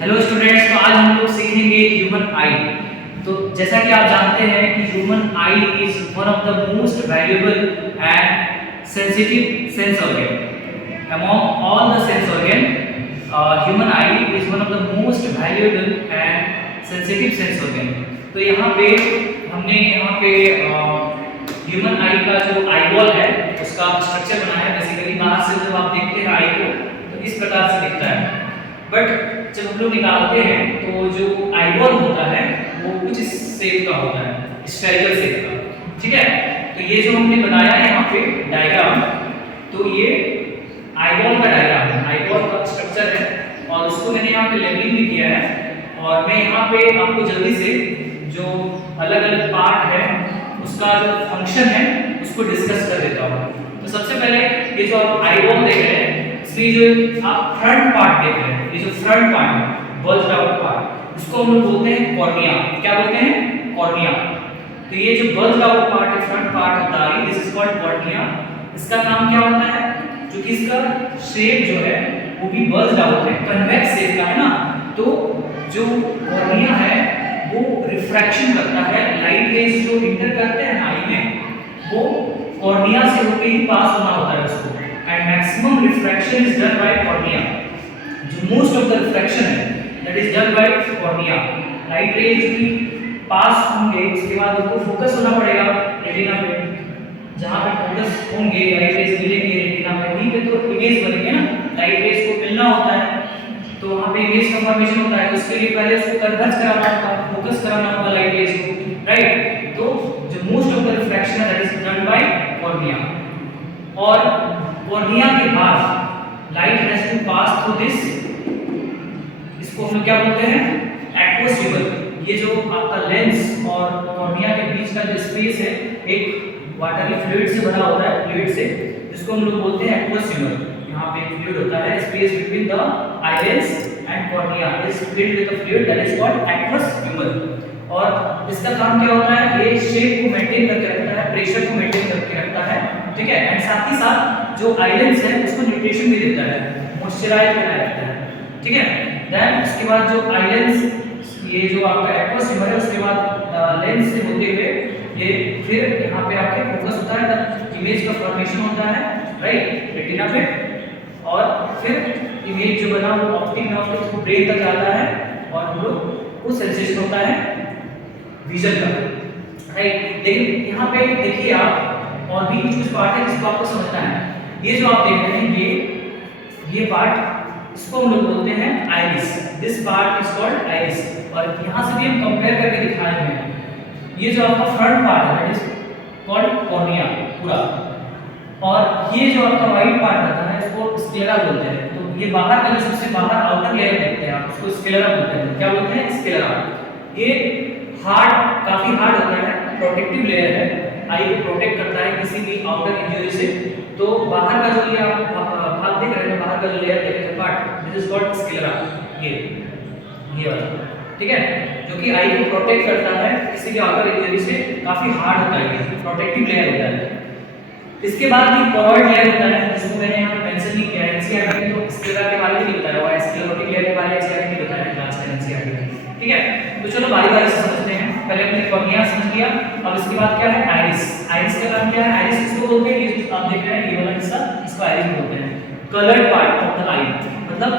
Hello students, तो आज हम लोग सीखेंगे ह्यूमन आई। तो जैसा कि आप जानते हैं कि human I is one of the most valuable and sensitive sense organ among all the sense organ. Human I is one of the most valuable and sensitive sense organ. तो यहाँ पे हमने ह्यूमन आई का जो आईबॉल है उसका structure बनाया है। बेसिकली बाहर से जब आप देखते हैं आई को तो इस प्रकार से दिखता है, बट जब हम लोग निकालते हैं तो जो आईबॉल होता है वो कुछ इस शेप का होता है, स्फेरिकल शेप का। ठीक है, तो ये जो हमने बनाया है यहाँ पे डायग्राम, तो ये आईबॉल का डायग्राम है, आईबॉल का स्ट्रक्चर है और उसको मैंने यहाँ पे लेबलिंग भी किया है। और मैं यहाँ पे आपको जल्दी से जो अलग अलग पार्ट है उसका जो फंक्शन है उसको डिस्कस कर देता हूँ। तो सबसे पहले ये जो आप आईबॉल देख रहे हैं, इसमें जो आप फ्रंट पार्ट देख रहे हैं, ये जो फ्रंट पार्ट है बल्ज्ड आउट पार्ट, उसको हम लोग बोलते हैं कॉर्निया। क्या बोलते हैं? कॉर्निया। तो ये जो बल्ज्ड आउट पार्ट है, फ्रंट पार्ट होता है, दिस इज कॉल्ड कॉर्निया। इसका काम क्या होता है? क्योंकि इसका शेप जो है वो भी बल्ज्ड आउट है, कन्वेक्स शेप का है ना, तो जो कॉर्निया है वो रिफ्रैक्शन करता है। लाइट रेज जो इंटर करते हैं आई में, वो कॉर्निया से होकर ही पास होना होता है उसको, and maximum refraction is done by cornea. जो मोस्ट ऑफ द रिफ्रैक्शन है that is done by cornea. Light rays की पास होंगे, उसके बाद उनको फोकस होना पड़ेगा रेटिना पे। जहां पे फोकस होंगे, लाइट रेज मिलेंगे रेटिना पे, वहीं पे तो इमेज बनेंगे ना। लाइट रेज को मिलना होता है तो वहां पे इमेज का फॉर्मेशन होता है। उसके लिए पहले उसको कन्वर्ज कराना होगा, फोकस कराना होगा लाइट रेज को, राइट। तो जो मोस्ट ऑफ द रिफ्रैक्शन है that is done by cornea. और कॉर्निया के बाद light has to pass through this, इसको हम लोग क्या बोलते हैं? Aqueous tubal. ये जो आपका लेंस और कॉर्निया के बीच का जो स्पेस है एक वाटरी फ्लूइड से बना होता है, फ्लूइड से, जिसको हम लोग बोलते हैं एक्वस ट्यूबल। यहाँ पे फ्लूइड होता है, space between the eye lens and cornea is filled with the fluid that is called aqueous tubal. और इसका काम क्या होता है? ये शेप को मेंटेन करके रखता है, प्रेशर को मेंटेन करके रखता है, ठीक है। एंड साथ ही साथ जो आइलेंस है उसको न्यूट्रिशन भी देता है, मॉइस्चराइज बनाए रखता है, ठीक है। देन उसके बाद जो आइलेंस, ये जो आपका एक्वस ट्यूबल है, उसके बाद लेंस से होते हुए ये फिर यहाँ पे आके फोकस होता है, तब इमेज का फॉर्मेशन होता है, राइट, रेटिना पे। और फिर इमेज जो बना वो ऑप्टिक नर्व के थ्रू ब्रेन तक जाता है और हम लोग को सेंसेशन होता है विजन का, राइट। लेकिन यहाँ पे देखिए आप, और भी कुछ पार्ट है जिसको आपको समझना है। ये जो आप देख रहे हैं ये पार्ट, इसको हम लोग बोलते हैं iris. This part is called iris. और यहाँ से भी हम कंपेयर करके दिखाए हुए हैं। ये जो आपका फ्रंट पार्ट है दैट इज कॉल्ड कॉर्निया पूरा, और ये जो आपका वाइट पार्ट रहता है इसको स्क्लेरा बोलते हैं। तो ये बाहर का जो सबसे बाहर आउटर लेयर देखते हैं आप, उसको स्क्लेरा बोलते हैं। क्या बोलते हैं? स्क्लेरा। ये हार्ड, काफी हार्ड होता है, प्रोटेक्टिव लेयर है, आई को प्रोटेक्ट करता है किसी भी आउटर इंजरी से। तो बाहर का जो ये आप भाग देख रहे हैं, बाहर का जो लेयर देख रहे हैं part, this is called sclera. ये वाला, ठीक है, जो कि आई को प्रोटेक्ट करता है किसी भी आउटर इंजरी से। काफी हार्ड होता है, ये प्रोटेक्टिव लेयर होता है। इसके बाद भी कॉर्ड लेयर होता है, जिसको मैंने यहाँ पे मेंशन नहीं किया है। एनसीईआरटी में तो स्क्लेरा के बारे में नहीं बताया हुआ है, स्क्लेरोटिक लेयर के बारे में एनसीईआरटी में बताया है क्लास में, एनसीईआरटी में, ठीक है। तो चलो बारी बारी से समझते हैं। पहले हमने कॉर्निया समझ लिया, अब इसके बाद क्या है? आइरिस। आइरिस का काम क्या है? आइरिस किसको बोलते हैं? ये आप देख रहे हैं ये वाला हिस्सा, इसको आइरिस बोलते हैं। Coloured part of the eye, मतलब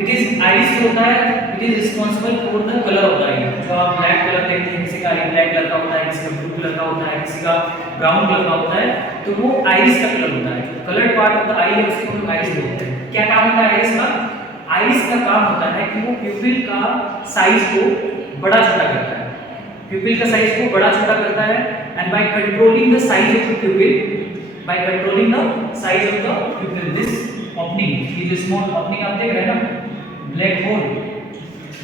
इट इज आइरिस जो होता है, it is responsible for the colour of the eye. जो आप ब्लैक कलर देखते हैं, किसी का आई ब्लैक कलर का होता है, किसी का ब्लू कलर का होता है, किसी का ब्राउन कलर का होता है, तो वो आइरिस का कलर होता है। कलर्ड पार्ट ऑफ द आई है, उसको हम आइरिस बोलते हैं। क्या काम होता है आइरिस का? आइरिस का काम होता है कि वो प्यूपिल का साइज को बड़ा छोटा करता है, प्यूपिल का साइज को बड़ा छोटा करता है। And by controlling the size of the प्यूपिल, by controlling the size of the प्यूपिल, this opening, ये जो स्मॉल ओपनिंग आप देख रहे हैं ना, ब्लैक होल,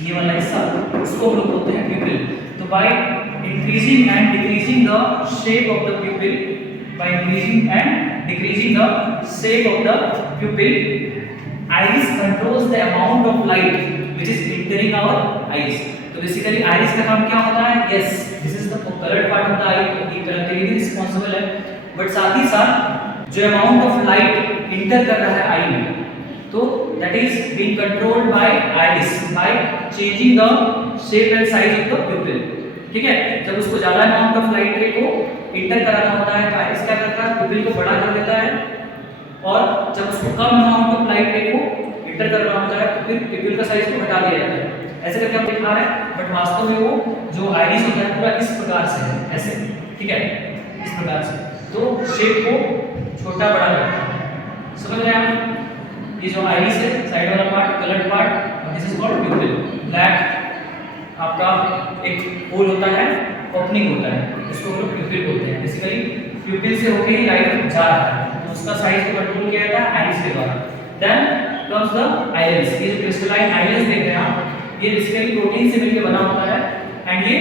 ये वाला हिस्सा, उसको हम लोग बोलते हैं प्यूपिल। तो by increasing and decreasing the shape of the प्यूपिल, by increasing and decreasing the shape of the प्यूपिल, iris controls the amount of light which is entering our eyes. तो बेसिकली iris का काम क्या होता है? yes, this is the colored part of the eye, ये colour के लिए भी रिस्पांसिबल है, बट साथ ही साथ जो अमाउंट ऑफ लाइट इंटर कर रहा है आई में, तो that is being controlled by iris by changing the shape and size of the pupil. ठीक है, जब उसको ज्यादा अमाउंट ऑफ लाइट रे को इंटर कराना होता है तो आइरिस क्या करता है, प्यूपिल को बड़ा कर देता है, और जब उसको कम अमाउंट ऑफ लाइट रे को इंटर करना होता है तो फिर प्यूपिल का साइज को घटा दिया जाता है। ऐसे करके हम दिखा रहे हैं, बट वास्तव में वो जो आइरिस होता है पूरा इस प्रकार से है, ऐसे, ठीक है, इस प्रकार से, तो शेप को छोटा बड़ा करता है। समझ रहे हैं आप? ये जो आइरिस है, साइड वाला part, coloured part, this is called प्यूपिल। Black आपका एक होल होता है, ओपनिंग होता है, इसको हम लोग प्यूपिल बोलते हैं। बेसिकली प्यूपिल से होके ही लाइट जा रहा है, तो उसका साइज को कंट्रोल किया जाता है आइरिस के द्वारा। Then comes the iris. ये जो क्रिस्टलाइन आइरिस देख रहे हैं आप, ये बेसिकली प्रोटीन से मिलकर बना होता है, एंड ये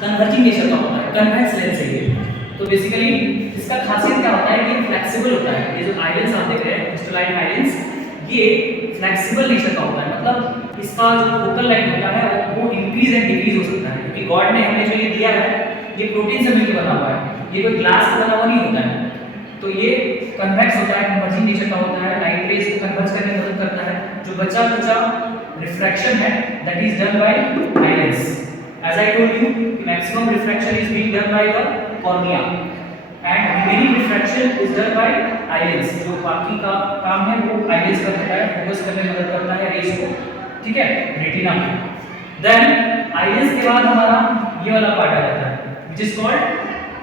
कन्वर्जिंग नेचर का होता है, कन्वेक्स लेंस है ये। तो बेसिकली इसका खासियत क्या होता है कि फ्लेक्सिबल होता है। ये जो आइरिस आप देख रहे हैं, क्रिस्टलाइन आइरिस, ये फ्लेक्सिबल नेचर का होता है, मतलब इसका जो फोकल लेंथ होता है वो इंक्रीज एंड डिक्रीज हो सकता है, क्योंकि गॉड ने हमें जो ये दिया है ये प्रोटीन से मिलकर बना हुआ है, ये कोई ग्लास से बना हुआ नहीं होता है। तो ये कन्वेक्स होता है, कन्वर्जिंग नेचर का होता है, लाइट रेज को कन्वर्ज करने में मदद करता है। जो बचा कुचा रिफ्रैक्शन है that is done by iris. As I told you, maximum refraction is being done by the cornea and remaining refraction is done by iris. जो बाकी का काम है वो आइरिस कर देता है, फोकस करने में मदद करता है रेज को, ठीक है, रेटिना में। देन आइरिस के बाद हमारा ये वाला पार्ट आ जाता है व्हिच इज कॉल्ड,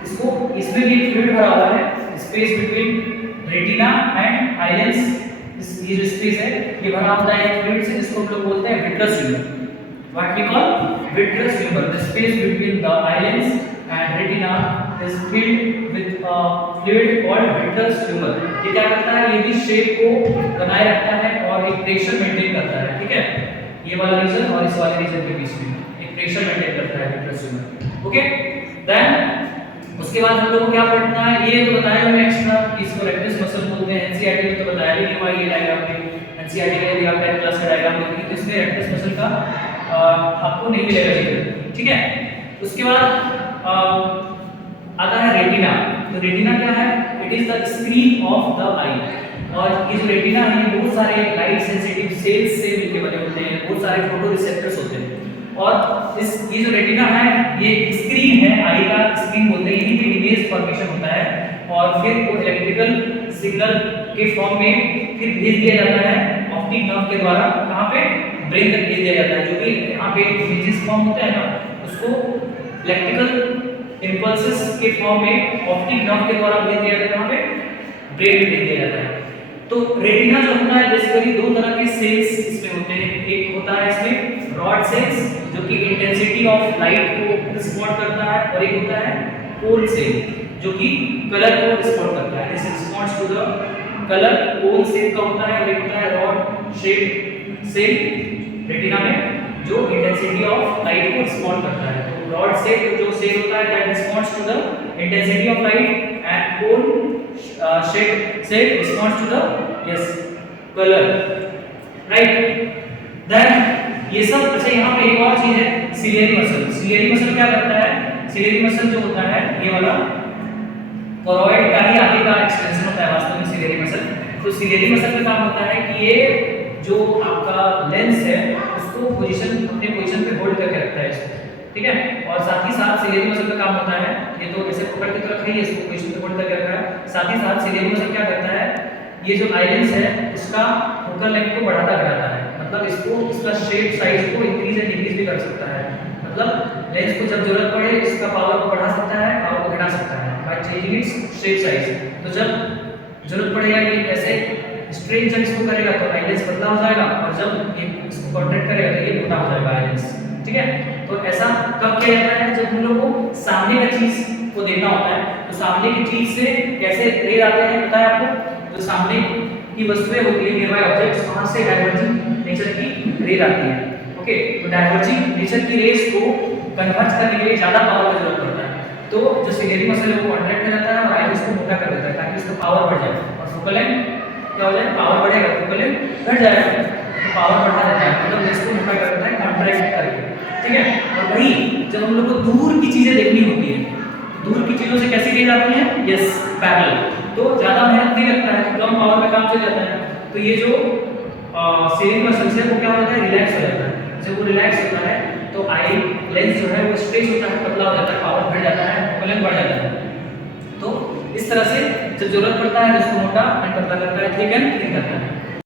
इसको इसमें भी फ्लूइड भरा हुआ है, space between retina and iris. ये जो स्पेस है ये भरा होता है फ्लूइड से, जिसको हम लोग बोलते हैं vitreous humour. What we call vitreous humour. The space between the iris and retina is filled with fluid called vitreous humour. ये क्या करता है, ये भी शेप को बनाए रखता है और एक प्रेशर मेंटेन करता है, ठीक है, ये वाला रीजन और इस वाले रीजन के बीच में एक प्रेशर मेंटेन करता है विट्रस ह्यूमर। ओके, देन उसके बाद हम लोगों को क्या पढ़ना है, ये तो बताया मैंने एक्स्ट्रा, इसको रेक्टस मसल बोलते हैं। एनसीईआरटी में तो बताया भी नहीं हुआ ये डायग्राम में। एनसीईआरटी में यदि आप 10 क्लास का डायग्राम देखेंगे तो इसमें रेक्टस मसल का आपको नहीं मिलेगा जिक्र, ठीक है। उसके बाद आता है रेटिना। तो रेटिना क्या है, it is the screen of the eye. और ये जो रेटिना है ये बहुत सारे लाइट सेंसिटिव सेल्स से मिलकर बने होते हैं, बहुत सारे फोटो रिसेप्टर्स होते हैं, और ये जो रेटिना है ये स्क्रीन है, आई का स्क्रीन बोलते हैं, यहीं पे इमेज फॉर्मेशन होता है, और फिर वो इलेक्ट्रिकल सिग्नल के फॉर्म में फिर भेज दिया जाता है ऑप्टिक नर्व के द्वारा, कहाँ पे, ब्रेन तक भेज दिया जाता है। जो भी यहाँ पे इमेजेस फॉर्म होता है ना, उसको इलेक्ट्रिकल इंपल्सेस के फॉर्म में ऑप्टिक नर्व के द्वारा भेज दिया जाता है, कहाँ पे, ब्रेन में भेज दिया जाता है। तो रेटिना जो होता है बेसिकली दो तरह के सेल्स इसमें होते हैं। एक होता है इसमें रॉड सेल्स जो कि इंटेंसिटी ऑफ लाइट को रिस्पॉन्ड करता है, और एक होता है कोन सेल जो कि कलर को रिस्पॉन्ड करता है। This responds to the colour, cone cell का होता है, और एक होता है रॉड शेप सेल रेटिना में जो इंटेंसिटी ऑफ लाइट को रिस्पॉन्ड करता है। तो रॉड सेल जो सेल होता है that responds to the intensity of light, and cone shape say responds to the yes color, right? Then ये सब। अच्छा, यहाँ पे एक और चीज है, सिलियरी मसल। सिलियरी मसल क्या करता है, सिलियरी मसल जो होता है ये वाला कोरोइड का ही आगे का एक्सटेंशन होता है वास्तव में सिलियरी मसल। तो सिलियरी मसल का काम होता है कि ये जो आपका लेंस है उसको पोजीशन, अपने पोजीशन पे होल्ड करके रखता है इसको, ठीक है। और साथ ही साथ सिलियरी मसल का काम होता है, ये तो ऐसे पकड़ के तो रखा ही है, इसको पोजीशन पे होल्ड करके रखा है। साथ ही साथ सिलियरी मसल क्या करता है, ये जो आइलेंस है उसका फोकल लेंथ को बढ़ाता घटाता है, मतलब इसको, इसका शेप साइज को इंक्रीज एंड डिक्रीज भी कर सकता है। मतलब लेंस को जब जरूरत पड़े इसका पावर को बढ़ा सकता है, पावर को घटा सकता है by changing its shape size. तो जब जरूरत पड़ेगा ये ऐसे स्ट्रेन जब इसको करेगा तो आइलेंस पतला हो जाएगा, और जब ये इसको कॉन्ट्रैक्ट करेगा तो ये मोटा हो जाएगा आइलेंस, ठीक है। तो ऐसा कब किया जाता है, जब हम लोग को सामने की चीज को देखना होता है। तो सामने की चीज से कैसे रे आते हैं पता है आपको, जो सामने की वस्तुएं होती है, नियरबाय ऑब्जेक्ट्स, वहां से डाइवर्जिंग नेचर की रे आती है। ओके, तो डाइवर्जिंग नेचर की रेस को कन्वर्ट करने के लिए ज्यादा पावर की जरूरत पड़ता है। तो जो सिलियरी मसल है वो कॉन्ट्रैक्ट कर जाता है और आइरिस को मोटा कर देता है ताकि इसका पावर बढ़ जाए, और फोकल लेंथ क्या हो जाए, पावर बढ़ेगा, फोकल लेंथ घट जाएगा, तो पावर बढ़ा देता है, मतलब इसको मोटा कर देता है कॉन्ट्रैक्ट करके, ठीक है। और वही जब हम लोग को दूर की चीजें देखनी होती है, दूर की चीजों से कैसे की जाती है, यस पैरेलल, तो ज्यादा मेहनत नहीं लगता है, कम पावर में काम चल जाता है। तो ये जो सीलिंग मसल्स है वो क्या होता है, रिलैक्स हो जाता है। जब वो रिलैक्स होता है तो आई लेंस जो है वो स्ट्रेच होता है, पतला हो जाता है, पावर बढ़ जाता है, फोकल बढ़ जाता है। तो इस तरह से जब जरूरत पड़ता है उसको मोटा एंड पतला करता है, ठीक है, ठीक करता है।